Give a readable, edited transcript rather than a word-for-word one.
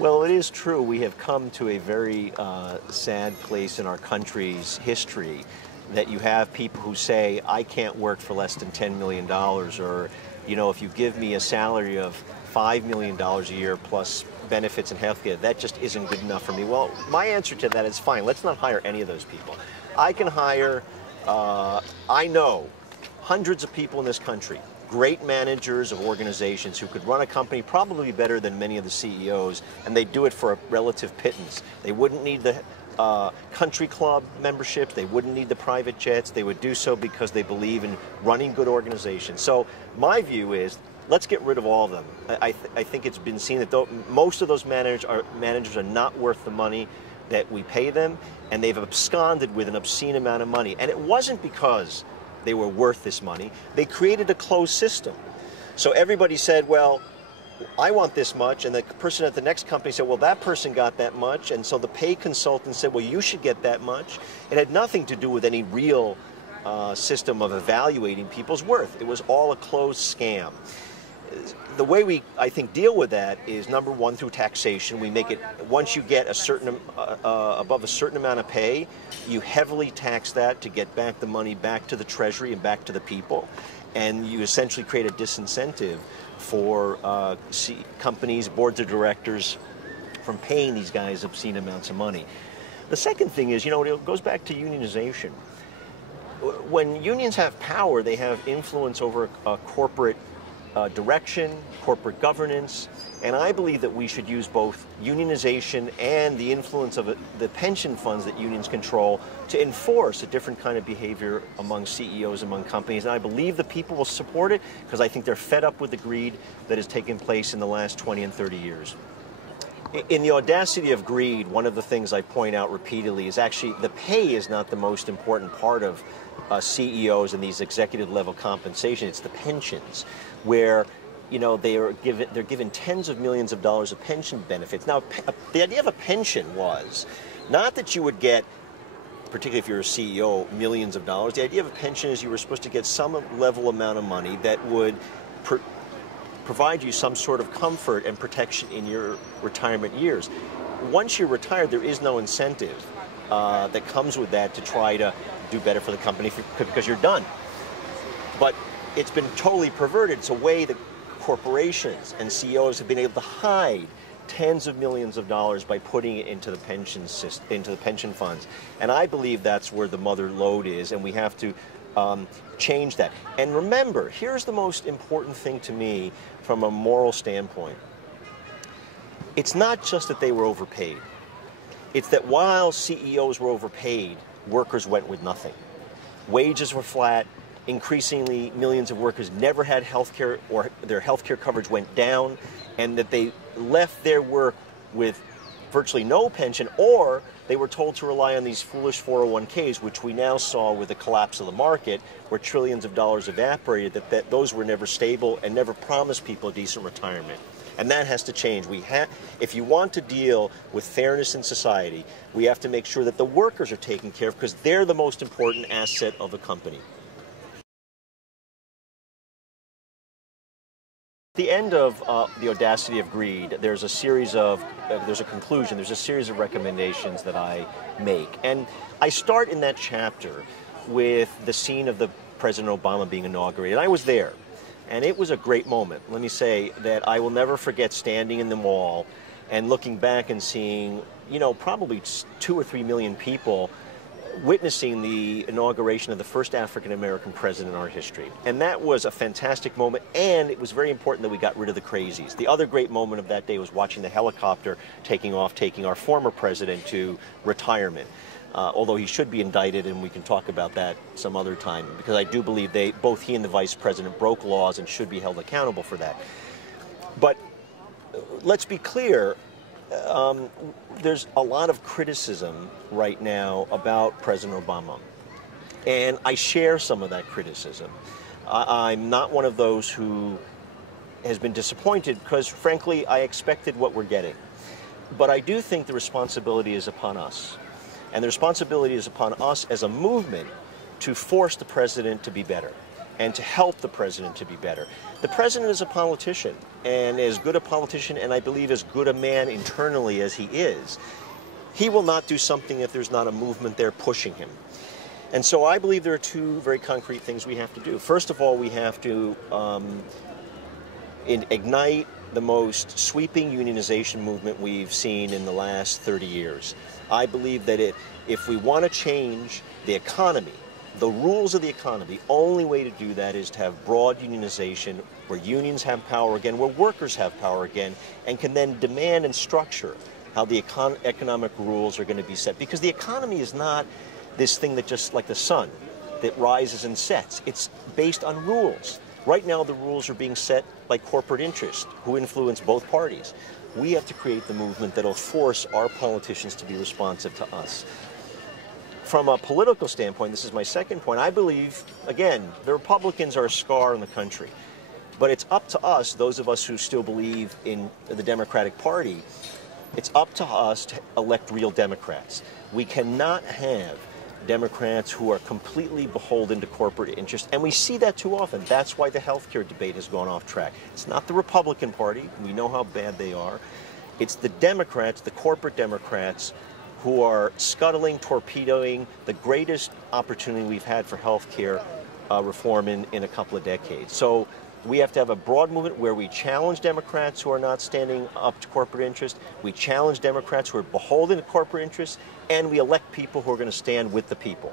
Well, it is true. We have come to a very sad place in our country's history that you have people who say, I can't work for less than $10 million, or, you know, if you give me a salary of $5 million a year plus benefits and health care, that just isn't good enough for me. Well, my answer to that is fine. Let's not hire any of those people. I can hire, I know, hundreds of people in this country, great managers of organizations who could run a company probably better than many of the CEOs, and they do it for a relative pittance. They wouldn't need the country club memberships, they wouldn't need the private jets, they would do so because they believe in running good organizations. So my view is, let's get rid of all of them. I think it's been seen that most of those managers are not worth the money that we pay them, and they've absconded with an obscene amount of money. And it wasn't because they were worth this money. They created a closed system. So everybody said, well, I want this much, and the person at the next company said, well, that person got that much, and so the pay consultant said, well, you should get that much. It had nothing to do with any real system of evaluating people's worth. It was all a closed scam. The way we, I think, deal with that is, number one, through taxation. We make it, once you get a certain, above a certain amount of pay, you heavily tax that to get back the money back to the Treasury and back to the people. And you essentially create a disincentive for companies, boards of directors, from paying these guys obscene amounts of money. The second thing is, you know, it goes back to unionization. When unions have power, they have influence over corporate direction, corporate governance, and I believe that we should use both unionization and the influence of the pension funds that unions control to enforce a different kind of behavior among CEOs, among companies. And I believe the people will support it because I think they're fed up with the greed that has taken place in the last 20 and 30 years. In the audacity of greed, one of the things I point out repeatedly is actually the pay is not the most important part of CEOs and these executive level compensation. It's the pensions, where, you know, they're given tens of millions of dollars of pension benefits. Now, the idea of a pension was not that you would get, particularly if you're a CEO, millions of dollars. The idea of a pension is you were supposed to get some level amount of money that would provide you some sort of comfort and protection in your retirement years. Once you're retired, there is no incentive that comes with that to try to do better for the company because you're done. But it's been totally perverted. It's a way that corporations and CEOs have been able to hide tens of millions of dollars by putting it into the pension system, into the pension funds. And I believe that's where the mother lode is, and we have to change that. And remember, here's the most important thing to me from a moral standpoint. It's not just that they were overpaid. It's that while CEOs were overpaid, workers went with nothing. Wages were flat. Increasingly, millions of workers never had health care, or their health care coverage went down, and that they left their work with virtually no pension, or they were told to rely on these foolish 401ks, which we now saw with the collapse of the market, where trillions of dollars evaporated, that those were never stable and never promised people a decent retirement. And that has to change. If you want to deal with fairness in society, we have to make sure that the workers are taken care of, because they're the most important asset of a company. At the end of The Audacity of Greed, there's a series of, there's a conclusion, there's a series of recommendations that I make. And I start in that chapter with the scene of the President Obama being inaugurated. I was there, and it was a great moment. Let me say that I will never forget standing in the mall and looking back and seeing, you know, probably 2 or 3 million people witnessing the inauguration of the first African-American president in our history. And that was a fantastic moment, and it was very important that we got rid of the crazies. The other great moment of that day was watching the helicopter taking off, taking our former president to retirement. Although he should be indicted, and we can talk about that some other time, because I do believe both he and the vice president broke laws and should be held accountable for that. But let's be clear, there's a lot of criticism right now about President Obama, and I share some of that criticism. I'm not one of those who has been disappointed, because frankly I expected what we're getting. But I do think the responsibility is upon us, and the responsibility is upon us as a movement to force the president to be better. and to help the president to be better. The president is a politician, and as good a politician, and I believe as good a man internally as he is, he will not do something if there's not a movement there pushing him. And so I believe there are two very concrete things we have to do. First of all, we have to ignite the most sweeping unionization movement we've seen in the last 30 years. I believe that if we want to change the economy, the rules of the economy, the only way to do that is to have broad unionization where unions have power again, where workers have power again, and can then demand and structure how the economic rules are going to be set. Because the economy is not this thing that just like the sun, that rises and sets. It's based on rules. Right now, the rules are being set by corporate interests who influence both parties. We have to create the movement that will force our politicians to be responsive to us. From a political standpoint, this is my second point, I believe, again, the Republicans are a scar in the country. But it's up to us, those of us who still believe in the Democratic Party, it's up to us to elect real Democrats. We cannot have Democrats who are completely beholden to corporate interest, and we see that too often. That's why the health care debate has gone off track. It's not the Republican Party. We know how bad they are. It's the Democrats, the corporate Democrats, who are scuttling, torpedoing the greatest opportunity we've had for health care reform in a couple of decades. So we have to have a broad movement where we challenge Democrats who are not standing up to corporate interest, we challenge Democrats who are beholden to corporate interests, and we elect people who are going to stand with the people.